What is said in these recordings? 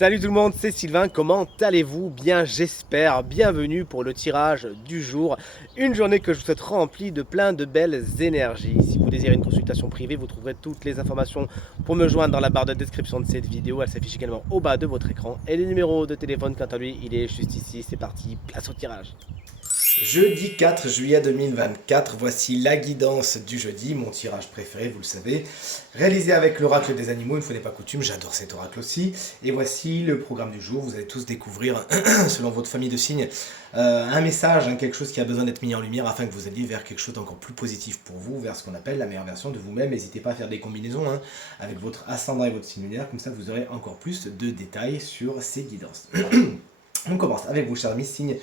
Salut tout le monde, c'est Sylvain, comment allez-vous? Bien j'espère, bienvenue pour le tirage du jour, une journée que je vous souhaite remplie de plein de belles énergies. Si vous désirez une consultation privée, vous trouverez toutes les informations pour me joindre dans la barre de description de cette vidéo, elle s'affiche également au bas de votre écran. Et le numéro de téléphone quant à lui, il est juste ici, c'est parti, place au tirage. Jeudi 4 juillet 2024, voici la guidance du jeudi, mon tirage préféré, vous le savez, réalisé avec l'oracle des animaux, une fois n'est pas coutume, j'adore cet oracle aussi. Et voici le programme du jour, vous allez tous découvrir, selon votre famille de signes, un message, quelque chose qui a besoin d'être mis en lumière afin que vous alliez vers quelque chose d'encore plus positif pour vous, vers ce qu'on appelle la meilleure version de vous-même. N'hésitez pas à faire des combinaisons avec votre ascendant et votre signe lunaire, comme ça vous aurez encore plus de détails sur ces guidances. On commence avec vos chers amis, signes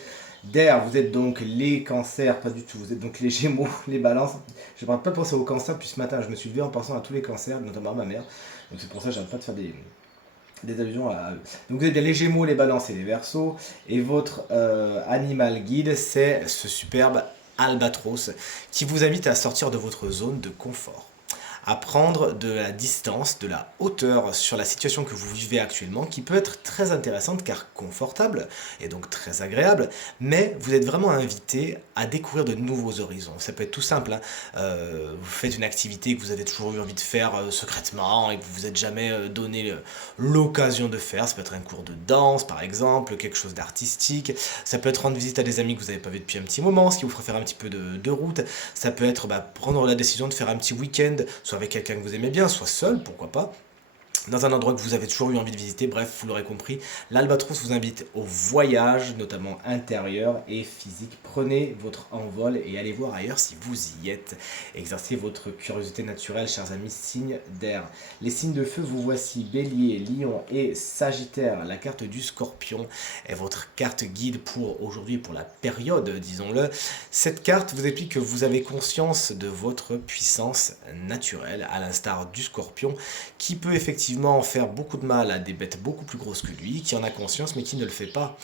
d'air. Vous êtes donc les cancers, pas du tout, vous êtes donc les gémeaux, les balances. Je ne pas penser aux cancers depuis ce matin, je me suis levé en pensant à tous les cancers, notamment à ma mère. Donc c'est pour ça que j'arrête pas de faire des allusions à eux. Donc vous êtes bien les gémeaux, les balances et les verseaux. Et votre animal guide, c'est ce superbe albatros qui vous invite à sortir de votre zone de confort, à prendre de la distance, de la hauteur sur la situation que vous vivez actuellement, qui peut être très intéressante car confortable et donc très agréable, mais vous êtes vraiment invité à découvrir de nouveaux horizons. Ça peut être tout simple, vous faites une activité que vous avez toujours eu envie de faire secrètement et que vous vous êtes jamais donné l'occasion de faire. Ça peut être un cours de danse par exemple, quelque chose d'artistique, ça peut être rendre visite à des amis que vous n'avez pas vu depuis un petit moment, ce qui vous fera faire un petit peu de route, ça peut être prendre la décision de faire un petit week-end, soit avec quelqu'un que vous aimez bien, soit seul, pourquoi pas, dans un endroit que vous avez toujours eu envie de visiter. Bref, vous l'aurez compris, l'Albatros vous invite au voyage, notamment intérieur et physique. Prenez votre envol et allez voir ailleurs si vous y êtes. Exercez votre curiosité naturelle, chers amis, signes d'air. Les signes de feu, vous voici Bélier, Lion et Sagittaire. La carte du Scorpion est votre carte guide pour aujourd'hui, pour la période, disons-le. Cette carte vous explique que vous avez conscience de votre puissance naturelle, à l'instar du Scorpion, qui peut effectivement faire beaucoup de mal à des bêtes beaucoup plus grosses que lui, qui en a conscience mais qui ne le fait pas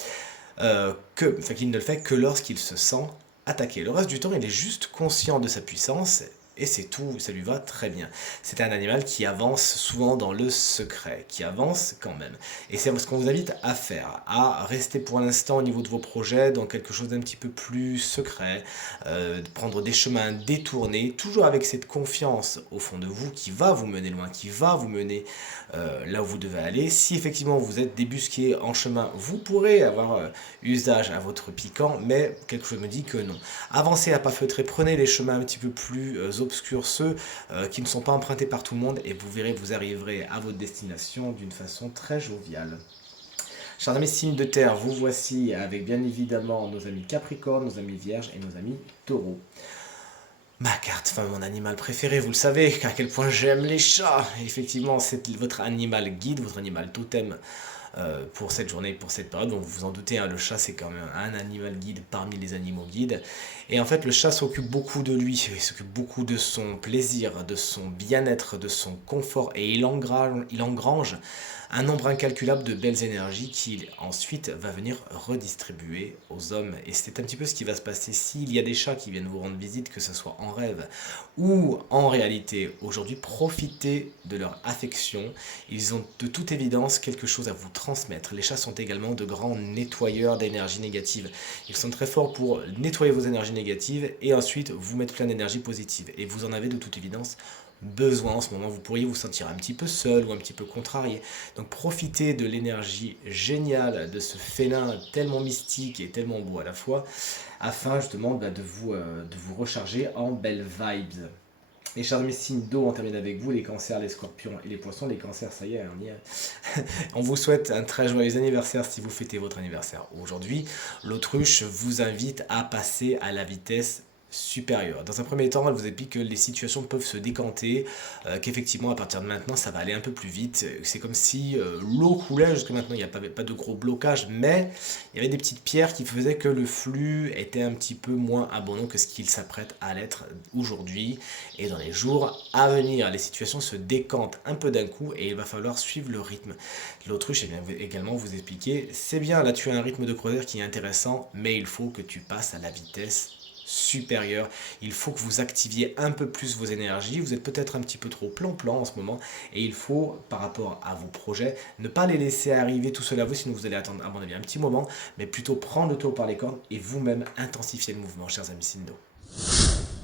qui ne le fait que lorsqu'il se sent attaqué. Le reste du temps, il est juste conscient de sa puissance et c'est tout, ça lui va très bien. C'est un animal qui avance souvent dans le secret, qui avance quand même. Et c'est ce qu'on vous invite à faire, à rester pour l'instant au niveau de vos projets dans quelque chose d'un petit peu plus secret, de prendre des chemins détournés, toujours avec cette confiance au fond de vous qui va vous mener loin, qui va vous mener là où vous devez aller. Si effectivement vous êtes débusqué en chemin, vous pourrez avoir usage à votre piquant, mais quelque chose me dit que non. Avancez à pas feutrer, prenez les chemins un petit peu plus obscurs, ceux qui ne sont pas empruntés par tout le monde, et vous verrez, vous arriverez à votre destination d'une façon très joviale. Chers amis signes de terre, vous voici avec bien évidemment nos amis Capricorne, nos amis Vierges et nos amis Taureaux. Ma carte, enfin mon animal préféré, vous le savez, à quel point j'aime les chats. Effectivement, c'est votre animal guide, votre animal totem pour cette journée, pour cette période. Donc vous vous en doutez, le chat c'est quand même un animal guide parmi les animaux guides. Et en fait, le chat s'occupe beaucoup de lui, il s'occupe beaucoup de son plaisir, de son bien-être, de son confort, et il engrange un nombre incalculable de belles énergies qu'il ensuite va venir redistribuer aux hommes. Et c'est un petit peu ce qui va se passer s'il y a des chats qui viennent vous rendre visite, que ce soit en rêve ou en réalité. Aujourd'hui, profitez de leur affection. Ils ont de toute évidence quelque chose à vous transmettre. Les chats sont également de grands nettoyeurs d'énergie négative. Ils sont très forts pour nettoyer vos énergies négatives et ensuite vous mettre plein d'énergie positive. Et vous en avez de toute évidence besoin en ce moment. Vous pourriez vous sentir un petit peu seul ou un petit peu contrarié. Donc profitez de l'énergie géniale de ce félin tellement mystique et tellement beau à la fois, afin justement de vous recharger en belles vibes. Les chers amis signes d'eau, on termine avec vous, les cancers, les scorpions et les poissons. Les cancers, ça y est, on y est. On vous souhaite un très joyeux anniversaire si vous fêtez votre anniversaire aujourd'hui. L'autruche vous invite à passer à la vitesse supérieure. Dans un premier temps, elle vous explique que les situations peuvent se décanter, qu'effectivement à partir de maintenant ça va aller un peu plus vite. C'est comme si l'eau coulait jusqu'à maintenant, il n'y a pas de gros blocage, mais il y avait des petites pierres qui faisaient que le flux était un petit peu moins abondant que ce qu'il s'apprête à l'être aujourd'hui et dans les jours à venir. Les situations se décantent un peu d'un coup et il va falloir suivre le rythme. L'autruche également vous expliquer, c'est bien, là tu as un rythme de croisière qui est intéressant, mais il faut que tu passes à la vitesse supérieur. Il faut que vous activiez un peu plus vos énergies. Vous êtes peut-être un petit peu trop plan-plan en ce moment et il faut, par rapport à vos projets, ne pas les laisser arriver tout seul à vous, sinon vous allez attendre, à mon avis, un petit moment, mais plutôt prendre le taureau par les cornes et vous-même intensifier le mouvement, chers amis Sindo.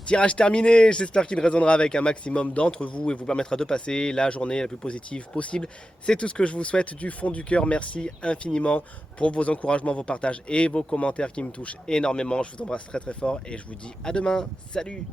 Tirage terminé, j'espère qu'il résonnera avec un maximum d'entre vous et vous permettra de passer la journée la plus positive possible. C'est tout ce que je vous souhaite du fond du cœur. Merci infiniment pour vos encouragements, vos partages et vos commentaires qui me touchent énormément. Je vous embrasse très très fort et je vous dis à demain. Salut!